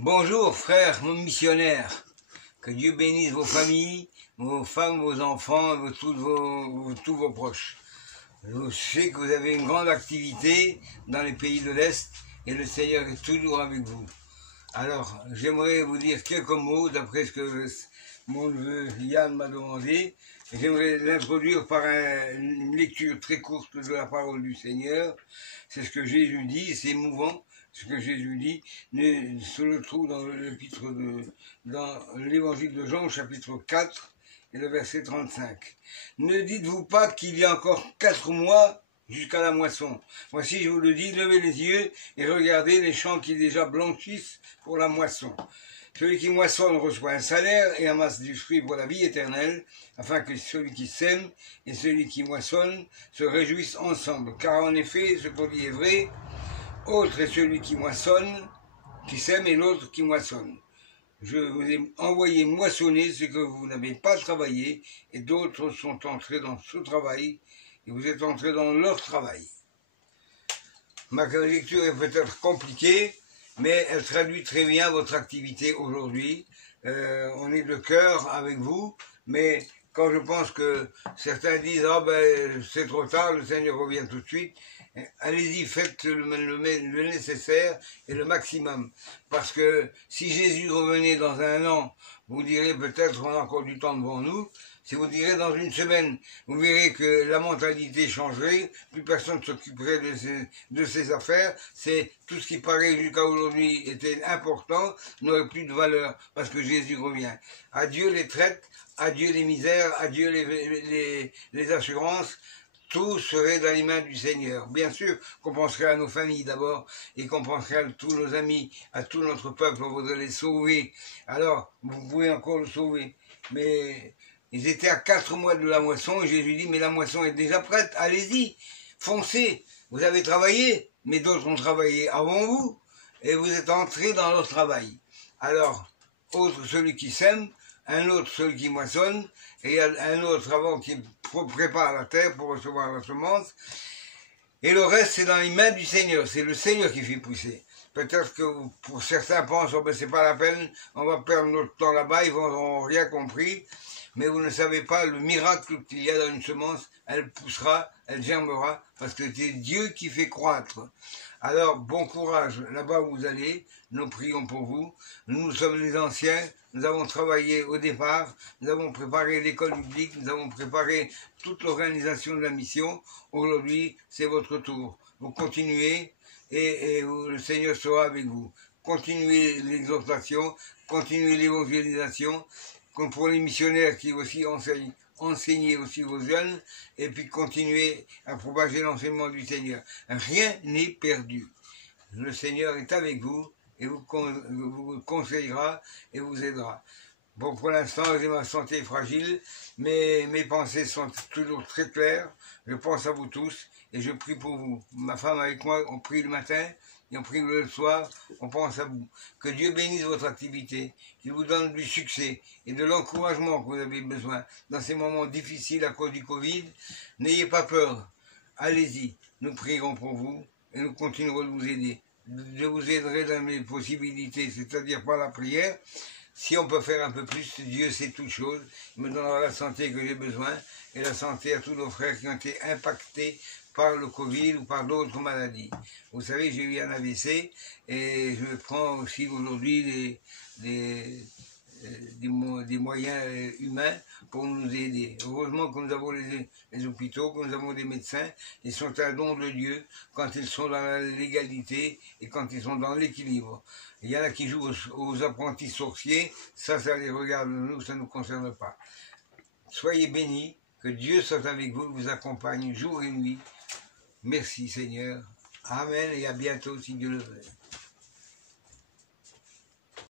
Bonjour frères missionnaires, que Dieu bénisse vos familles, vos femmes, vos enfants, tous vos proches. Je sais que vous avez une grande activité dans les pays de l'Est et le Seigneur est toujours avec vous. Alors, j'aimerais vous dire quelques mots d'après ce que mon neveu Yann m'a demandé. J'aimerais l'introduire par une lecture très courte de la parole du Seigneur. C'est ce que Jésus dit, c'est émouvant. Ce que Jésus dit se le trouve dans l'évangile de Jean, chapitre 4, et le verset 35. Ne dites-vous pas qu'il y a encore 4 mois jusqu'à la moisson. Voici, je vous le dis, levez les yeux et regardez les champs qui déjà blanchissent pour la moisson. Celui qui moissonne reçoit un salaire et amasse du fruit pour la vie éternelle, afin que celui qui sème et celui qui moissonne se réjouissent ensemble. Car en effet, ce qu'on dit est vrai, autre est celui qui moissonne, qui sème, et l'autre qui moissonne. Je vous ai envoyé moissonner ce que vous n'avez pas travaillé, et d'autres sont entrés dans ce travail, et vous êtes entrés dans leur travail. Ma lecture est peut-être compliquée, mais elle traduit très bien votre activité aujourd'hui. On est de cœur avec vous, mais quand je pense que certains disent « Ah ben c'est trop tard, le Seigneur revient tout de suite », allez-y, faites le nécessaire et le maximum. Parce que si Jésus revenait dans 1 an, vous direz peut-être qu'on a encore du temps devant nous. Si vous direz dans 1 semaine, vous verrez que la mentalité changerait, plus personne ne s'occuperait de ses affaires. C'est tout ce qui paraît jusqu'à aujourd'hui était important, n'aurait plus de valeur parce que Jésus revient. Adieu les traites, adieu les misères, adieu les assurances. Tout serait dans les mains du Seigneur. Bien sûr qu'on penserait à nos familles d'abord, et qu'on penserait à tous nos amis, à tout notre peuple, on voudrait les sauver. Alors, vous pouvez encore le sauver. Mais ils étaient à 4 mois de la moisson, et Jésus dit, mais la moisson est déjà prête, allez-y, foncez. Vous avez travaillé, mais d'autres ont travaillé avant vous, et vous êtes entrés dans leur travail. Alors, autre celui qui sème, un autre celui qui moissonne, et un autre avant qui prépare la terre pour recevoir la semence. Et le reste, c'est dans les mains du Seigneur. C'est le Seigneur qui fait pousser. Peut-être que pour certains pensent, oh ben c'est pas la peine, on va perdre notre temps là-bas, ils n'auront rien compris. Mais vous ne savez pas le miracle qu'il y a dans une semence, elle poussera, elle germera, parce que c'est Dieu qui fait croître. Alors, bon courage là-bas où vous allez, nous prions pour vous. Nous sommes les anciens, nous avons travaillé au départ, nous avons préparé l'école biblique, nous avons préparé toute l'organisation de la mission. Aujourd'hui, c'est votre tour. Vous continuez et le Seigneur sera avec vous. Continuez l'exhortation, continuez l'évangélisation, comme pour les missionnaires qui aussi enseignez aussi vos jeunes, et puis continuez à propager l'enseignement du Seigneur. Rien n'est perdu. Le Seigneur est avec vous, et vous conseillera et vous aidera. Bon, pour l'instant, ma santé est fragile, mais mes pensées sont toujours très claires. Je pense à vous tous, et je prie pour vous. Ma femme avec moi, on prie le matin, et on prie le soir, on pense à vous. Que Dieu bénisse votre activité, qu'il vous donne du succès et de l'encouragement que vous avez besoin dans ces moments difficiles à cause du Covid. N'ayez pas peur, allez-y, nous prierons pour vous et nous continuerons de vous aider. Je vous aiderai dans mes possibilités, c'est-à-dire par la prière. Si on peut faire un peu plus, Dieu sait toutes choses, il me donnera la santé que j'ai besoin et la santé à tous nos frères qui ont été impactés par le Covid ou par d'autres maladies. Vous savez, j'ai eu un AVC et je prends aussi aujourd'hui des moyens humains pour nous aider. Heureusement que nous avons les hôpitaux, que nous avons des médecins. Ils sont un don de Dieu quand ils sont dans la légalité et quand ils sont dans l'équilibre. Il y en a qui jouent aux apprentis sorciers, ça les regarde nous, ça ne nous concerne pas. Soyez bénis, que Dieu soit avec vous, vous accompagne jour et nuit. Merci Seigneur. Amen et à bientôt si Dieu le veut.